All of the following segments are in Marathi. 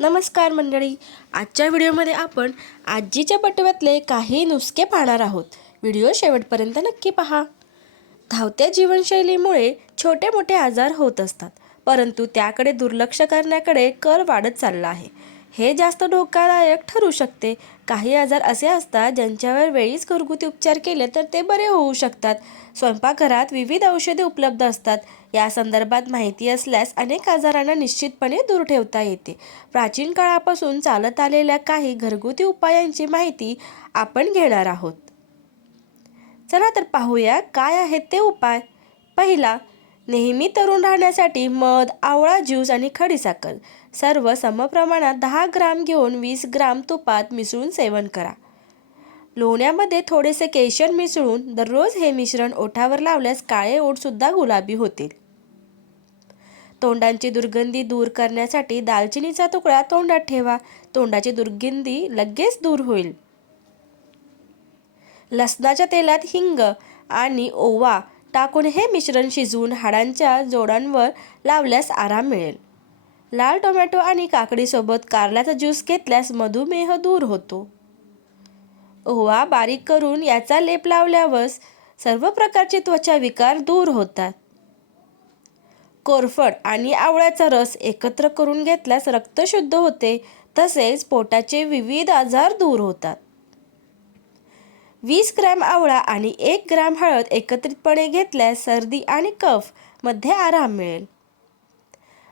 नमस्कार मंडळी, आजच्या व्हिडिओमध्ये आपण आजीच्या बटव्यातले काही नुस्खे पाहणार आहोत. व्हिडिओ शेवटपर्यंत नक्की पहा. धावत्या जीवनशैलीमुळे छोटे मोठे आजार होत असतात, परंतु त्याकडे दुर्लक्ष करण्याकडे कल वाढत चालला आहे. हे जास्त धोकादायक ठरू शकते. काही आजार असे असतात ज्यांच्यावर वेळीच घरगुती उपचार केले तर ते बरे होऊ शकतात. स्वयंपाकघरात विविध औषधे उपलब्ध असतात. या संदर्भात माहिती असल्यास अनेक आजारांना निश्चितपणे दूर ठेवता येते. प्राचीन काळापासून चालत आलेल्या काही घरगुती उपायांची माहिती आपण घेणार आहोत. चला तर पाहूया काय आहेत ते उपाय. पहिला, नेहमी तरुण राहण्यासाठी मध, आवळा ज्यूस आणि खडीसाखर सर्व समप्रमाणात 10 ग्राम घेऊन 20 ग्राम तुपात मिसळून सेवन करा. लोण्यामध्ये थोडेसे केशर मिसळून दररोज हे मिश्रण ओठावर लावल्यास काळे ओठ सुद्धा गुलाबी होतील. तोंडाची दुर्गंधी दूर करण्यासाठी दालचिनीचा तुकडा तोंडात ठेवा. तोंडाची दुर्गंधी लगेच दूर होईल. लसणाच्या तेलात हिंग आणि ओवा टाकून हे मिश्रण शिजवून हाडांच्या जोडांवर लावल्यास आराम मिळेल. लाल टोमॅटो आणि काकडीसोबत कारल्याचा ज्यूस घेतल्यास मधुमेह दूर होतो. ओवा बारीक करून याचा लेप लावल्यावर सर्व प्रकारचे त्वचा विकार दूर होतात. कोरफड आणि आवळ्याचा रस एकत्र करून घेतल्यास रक्त शुद्ध होते, तसेच पोटाचे विविध आजार दूर होतात. 20 ग्रॅम आवळा आणि 1 ग्रॅम हळद एकत्रितपणे घेतल्यास सर्दी आणि कफ मध्ये आराम मिळेल.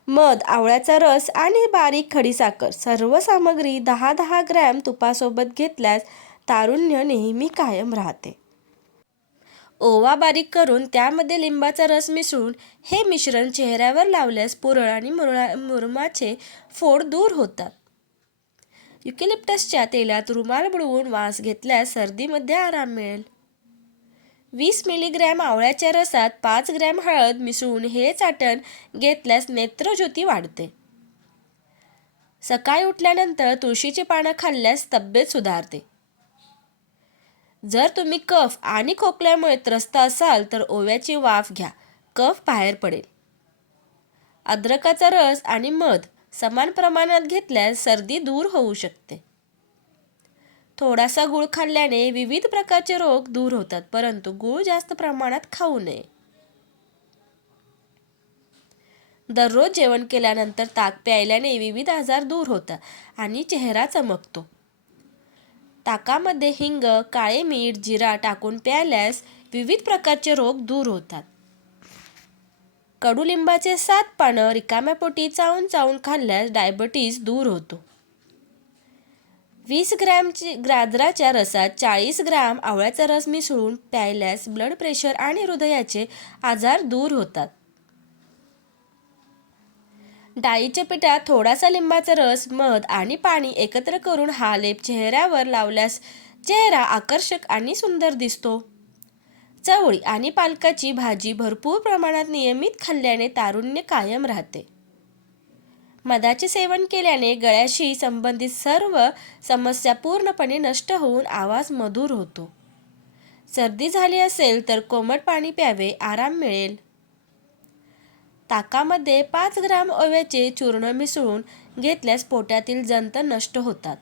मध, आवळ्याचा रस आणि बारीक खडीसाखर सर्व सामग्री 10-10 ग्रॅम तुपासोबत घेतल्यास तारुण्य नेहमी कायम राहते. ओवा बारीक करून त्यामध्ये लिंबाचा रस मिसळून हे मिश्रण चेहऱ्यावर लावल्यास पुरळ आणि मुरुमाचे फोड दूर होतात. युकॅलिप्टसच्या तेलात रुमाल बुडवून वास घेतल्यास सर्दीमध्ये आराम मिळेल. 20 मिलीग्रॅम आवळ्याच्या रसात 5 ग्रॅम हळद मिसळून हे चाटण घेतल्यास नेत्रज्योती वाढते. सकाळी उठल्यानंतर तुळशीची पानं खाल्ल्यास तब्येत सुधारते. जर तुम्ही कफ आणि खोकल्यामुळे त्रस्त असाल तर ओव्याची वाफ घ्या, कफ बाहेर पडेल. अद्रकाचा रस आणि मध समान प्रमाणात घेतल्यास सर्दी दूर होऊ शकते. थोडासा गूळ खाल्ल्याने विविध प्रकारचे रोग दूर होतात, परंतु गूळ जास्त प्रमाणात खाऊ नये. दररोज जेवण केल्यानंतर ताक प्यायल्याने विविध आजार दूर होतात आणि चेहरा चमकतो. ताकामध्ये हिंग, काळे मीठ, जिरा टाकून प्यायल्यास विविध प्रकारचे रोग दूर होतात. कडुलिंबाचे 7 पानं रिकाम्या पोटी चावून चावून खाल्ल्यास डायबिटीज दूर होतो. 20 ग्रॅम गाजराच्या रसात 40 ग्रॅम आवळ्याचा रस मिसळून प्यायल्यास ब्लड प्रेशर आणि हृदयाचे आजार दूर होतात. डाळीच्या पिठात थोडासा लिंबाचा रस, मध आणि पाणी एकत्र करून हा लेप चेहऱ्यावर लावल्यास चेहरा आकर्षक आणि सुंदर दिसतो. चवळी आणि पालकाची भाजी भरपूर प्रमाणात नियमित खाल्ल्याने तारुण्य कायम राहते. मधाचे सेवन केल्याने गळ्याशी संबंधित सर्व समस्या पूर्णपणे नष्ट होऊन आवाज मधुर होतो. सर्दी झाली असेल तर कोमट पाणी प्यावे, आराम मिळेल. ताकामध्ये 5 ग्रॅम ओव्याचे चूर्ण मिसळून घेतल्यास पोटातील जंत नष्ट होतात.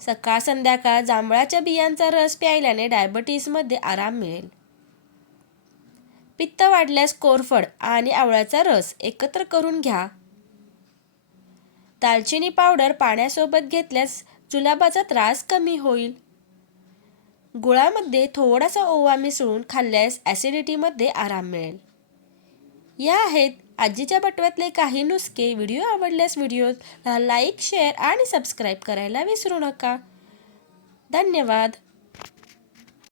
सकाळ संध्याकाळ जांभळाच्या बियांचा रस प्यायल्याने डायबिटीजमध्ये आराम मिळेल. पित्त वाढल्यास कोरफड आणि आवळ्याचा रस एकत्र करून घ्या. दालचिनी पावडर पाण्यासोबत घेतल्यास जुलाबाचा त्रास कमी होईल. गुळामध्ये थोडासा ओवा मिसळून खाल्ल्यास ॲसिडिटीमध्ये आराम मिळेल. या आहेत आजीच्या बटव्यातले काही नुस्खे. व्हिडिओ आवडल्यास व्हिडिओला लाईक, शेअर आणि सबस्क्राईब करायला विसरू नका. धन्यवाद.